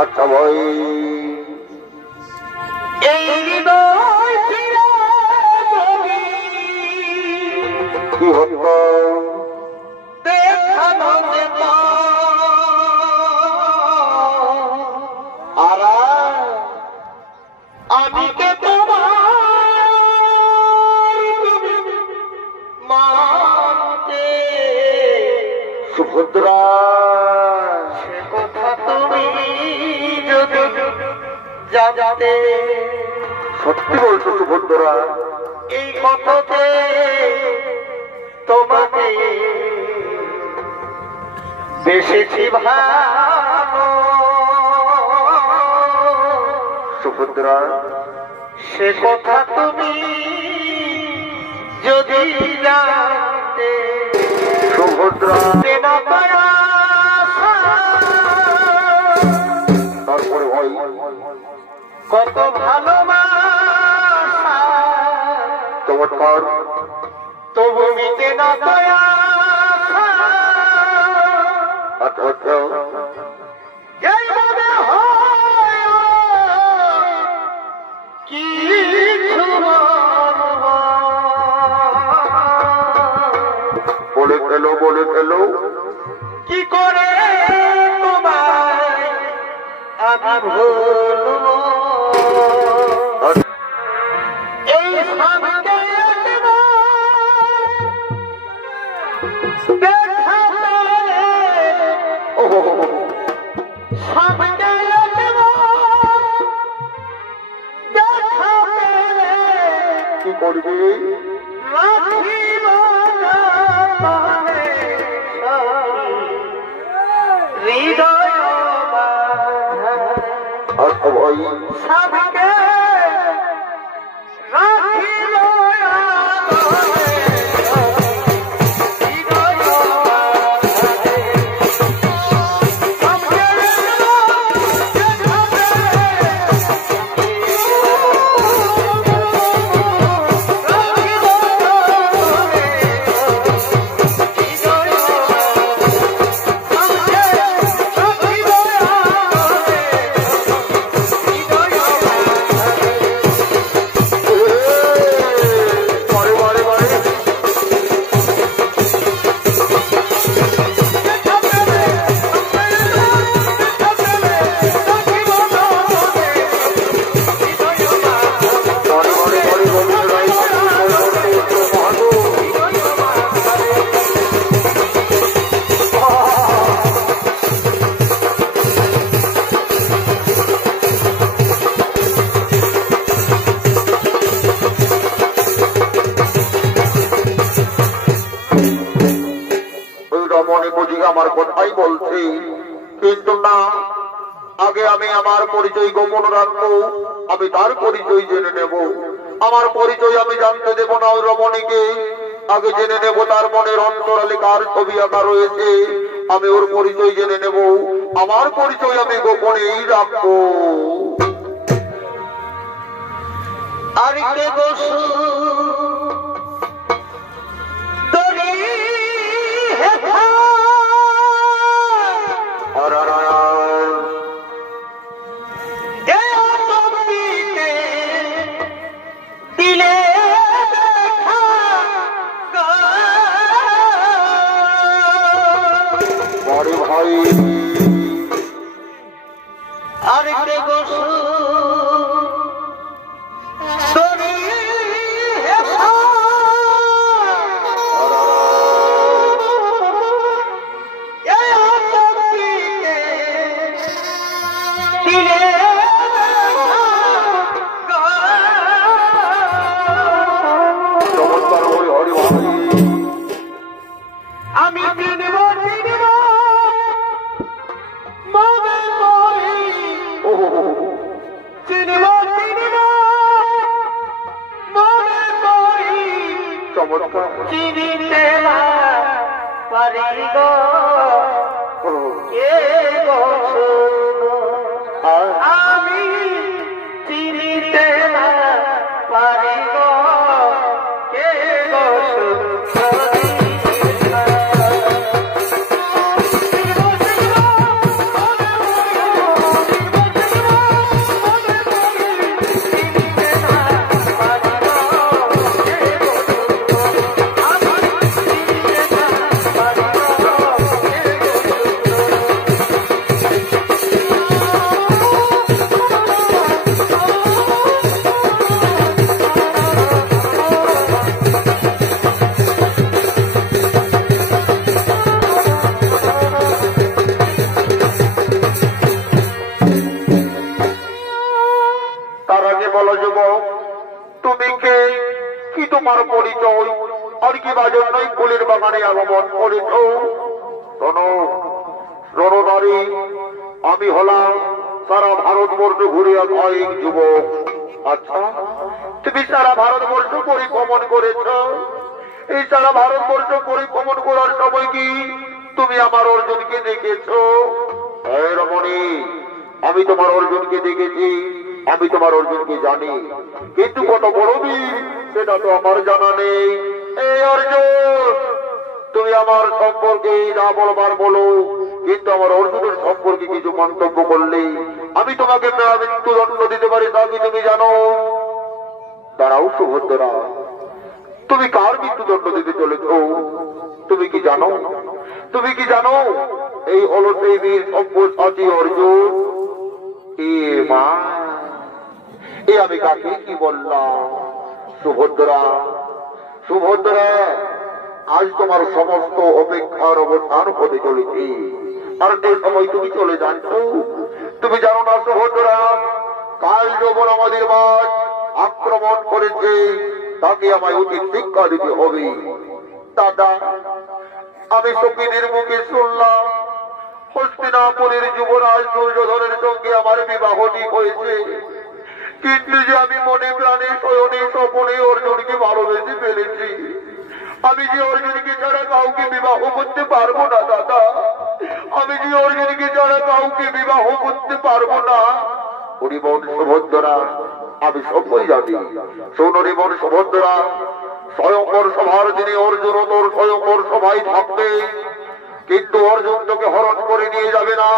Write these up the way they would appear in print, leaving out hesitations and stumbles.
আচ্ছা ভাই এই হৃদয় কি হতো দেখানো যেত আর আমি কে তোমার সুভদ্রা সে কথা তুমি যদি জানতে সত্যি বলছো সুভদ্রা এই কথাতে তোমাকে বেশি ভালো সুভদ্রা সে কথা তুমি যদি জানতে সুভদ্রা তারপরে ভাই কত ভালোবাসা চমৎকার তবু মিটে না দয়া আচ্ছা আচ্ছা এই মনে হয় কিছু বলে ফেলো কি করে তোমায় আমি ভুলবো এই সামনে কি করবি হৃদয় আচ্ছা ভাই সবকে রাখিল আমার কথাই বলছি কিন্তু না আগে আমি আমার পরিচয় গোপন রাখবো আমি তার পরিচয় জেনে নেব আমার পরিচয় আমি জানতে দেব না ওই রমণীকে আগে জেনে নেব তার মনের অন্তরালে কার ছবি আঁকা রয়েছে আমি ওর পরিচয় জেনে নেব আমার পরিচয় আমি গোপনেই রাখবো আর কে বসু ভাই আর কে বসু আমি চিনিতে পারি গো কে আমি চিনিতে পারি গো কে তোমার পরিচয়? আর কি বা জন্যই ফুলের বাগানে আগমন করেছ? শোনো রণনারী, আমি হলাম সারা ভারতবর্ষ ঘুরে এক যুবক। আচ্ছা, তুমি সারা ভারতবর্ষ পরিভ্রমণ করেছ। এই সারা ভারতবর্ষ পরিভ্রমণ করার সময় কি তুমি আমার অর্জুনকে দেখেছ? হ্যাঁ রমণী, আমি তোমার অর্জুনকে দেখেছি, আমি তোমার অর্জুনকে জানি, কিন্তু কত বড় বীর সেটা তো আমার জানা নেই। এই অর্জুন, তুমি আমার সম্পর্কে যা বলবার বলো, কিন্তু আমার অর্জুনের সম্পর্কে কিছু মন্তব্য করলে আমি তোমাকে মৃত্যুদণ্ড দিতে পারি, তা কি তুমি জানো? দাঁড়াও সুভদ্রা, তুমি কার মৃত্যুদণ্ড দিতে চলেছ? তুমি কি জানো? তুমি কি জানো এই হলো সেই বীর সব্যসাচী অর্জুন? এ মা, এ আমি কাকে কি বললাম? সুভদ্রা, সুভদ্রা, আজ তোমার সমস্ত অপেক্ষার অবসান হতে চলেছে, আর এই সময় তুমি চলে যাচ্ছ। তুমি জানো না সুভদ্রা, কাল যখন আমাদের বাস আক্রমণ করেছে তাকে আমায় উচিত শিক্ষা দিতে হবে। দাদা, আমি সখীদের মুখে শুনলাম হস্তিনাপুরের যুবরাজ দুর্যোধনের সঙ্গে আমার বিবাহ ঠিক হয়েছে, কিন্তু যে আমি মনে প্রাণে শয়নে স্বপনে অর্জুনকে ভালোবেসে ফেলেছি। আমি যে অর্জুনকে ছাড়া কাউকে বিবাহ করতে পারবো না দাদা, আমি যে অর্জুনকে ছাড়া কাউকে বিবাহ করতে পারবো না। হরিবন সুভদ্রা, আমি সবই জানি। শোন হরিবন সুভদ্রা, স্বয়ংবর সভার দিনে অর্জুন তোর স্বয়ংবর সভায় থাকবে, কিন্তু অর্জুন তোকে হরণ করে নিয়ে যাবে না,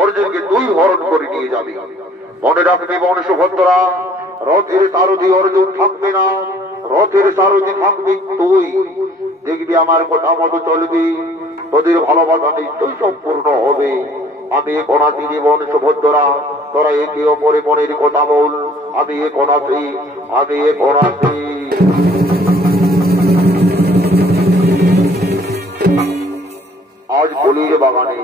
অর্জুনকে তুই হরণ করে নিয়ে যাবি। মনে রাখবি বন সুভদ্রা, রথের সারথি অর্জুন থাকবে না, রথের সারথি থাকবি তুই। দেখবি আমার কথা মতো চলবি, তোদের ভালোবাসা নিশ্চয়ই সম্পূর্ণ হবে। আমি এখন আছি জীবন সুভদ্রা, তোরা একে অপরে মনের কথা বল। আমি এখন আছি, আমি এখন আছি। আজ ফুলের বাগানে,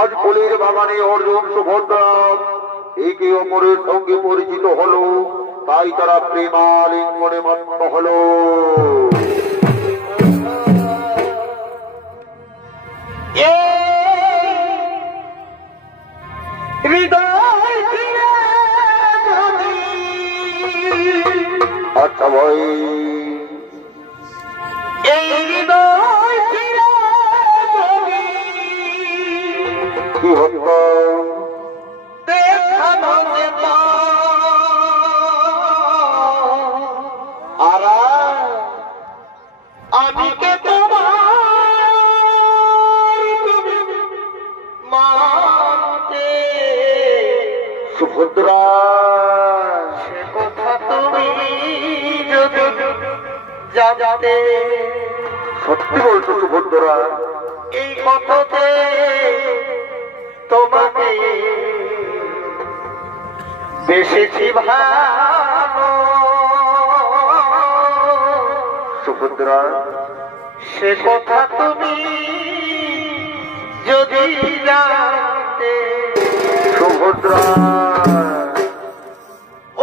আজ ফুলের বাগানে অর্জুন সুভদ্রা একে অপরের সঙ্গে পরিচিত হলো, তাই তারা প্রেমালিঙ্গনে মত্ত হলো। আচ্ছা ভাই, এই হৃদয় কি হতো দেখানো আর আমি কে তোমার মানতে সুভদ্রা, সে কথা তুমি যদি জানতে। সত্যি বলছো সুভদ্রা? এই কথাতে তোমাকে বেশি ভালো সুভদ্রা, সে কথা তুমি যদি জানতে। সুভদ্রা,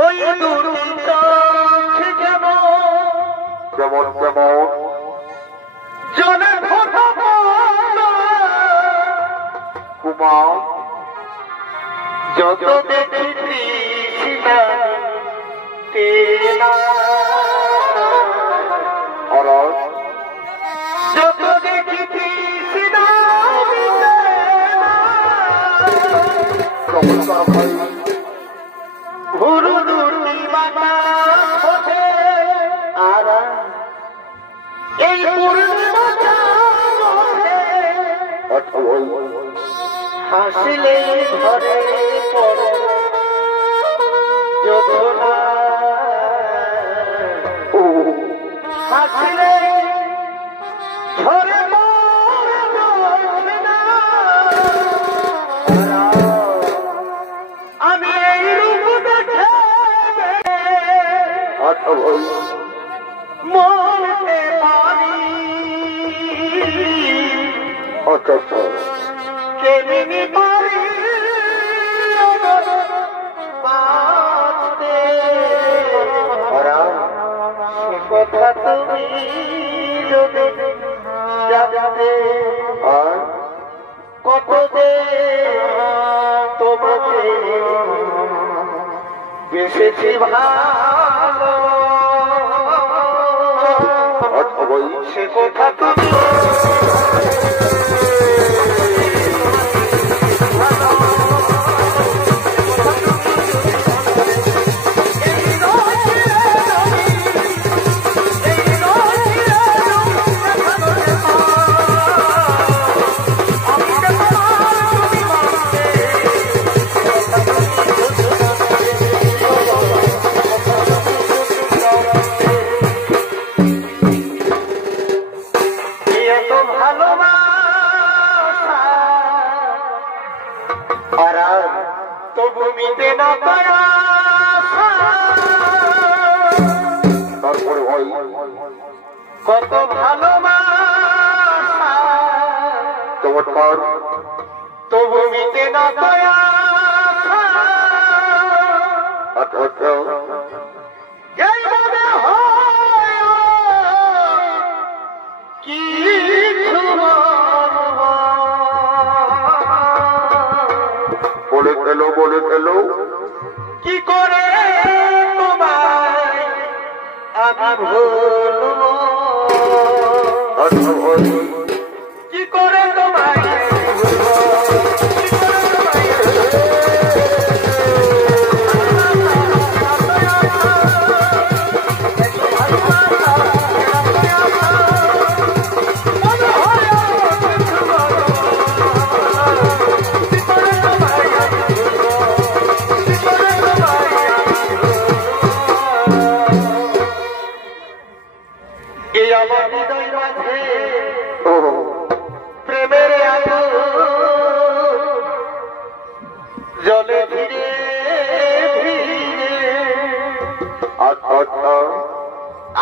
ওই দুটি চোখ যেমন যেমন জলে ফোটা কুমার, যত দেখেছি তেনা অরস, যত দেখেছি চমৎকার ভাই, হুরুরুটি বাবা হতে আর এই পূর্ণিমাটা আচ্ছা ভাই, হাসিলে ঘরে পড়ে যোধনা, ও হাসিলে ঝরে আমি এই রূপ দেখে আচ্ছা ভাই, মরতে পারি আচ্ছা আচ্ছা, কেমনি পারি বাঁচতে। সে কথা তুমি যদি জানতে কত যে তোমাকে বেসেছি ভালো সে কথা তুমি তবু মিটে না পারা তারপরে ভাই কত ভালোবাসা চমৎকার তবু মিটে না পারা আচ্ছা আচ্ছা এই মনে হয় কিছু বলে ফেলো কি করে তোমায় আমি ভুলব আচ্ছা ভাই কি করে তোমায় প্রেমের আলো জলে ধীরে ধীরে আচ্ছা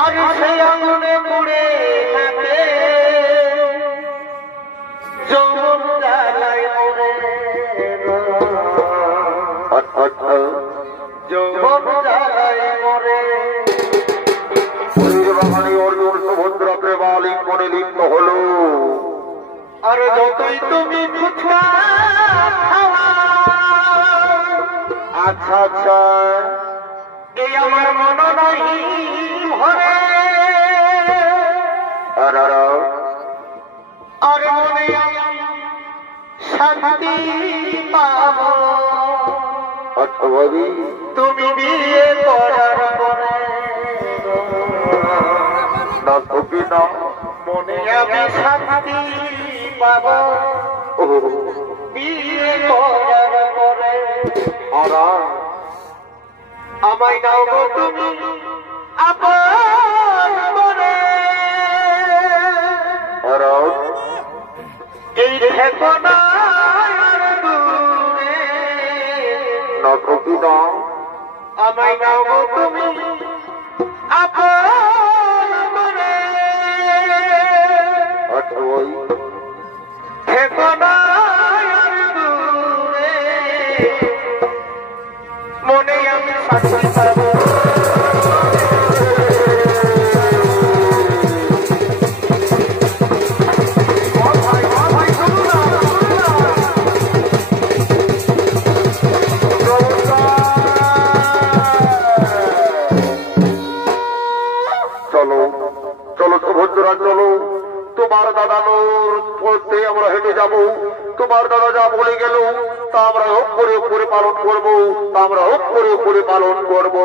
আর সেই আগুনে পুড়ে থাকে যৌবন জ্বালায় মরে আচ্ছা যৌবন জ্বালায় মরে বাঙালি অর্জুন সুভদ্রা প্রেমালিঙ্গনে লিপ্ত হলো আর যতই তুমি ফুচকা আচ্ছা আচ্ছা এই আমার মন নাই ভরে আর মনে শান্তি পাব আচ্ছা ভাবি তুমি বিয়ে করার পরে না তুমি না মনে আমি শান্তি পাব বিয়ে করার পরে আমায় নাও গো তুমি আপন মনে এই ঠিকানার দূরে না তুমি না আমায় নাও গো তুমি আপন মনে আচ্ছা ওই ঠিকানার দূরে মনে আমি শান্তি পাব চলো তোমার দাদানোর পথে আমরা হেঁটে যাব তোমার দাদা যা বলে গেল তা আমরা হোক করে পালন করবো তা আমরা হোক করে পালন করবো।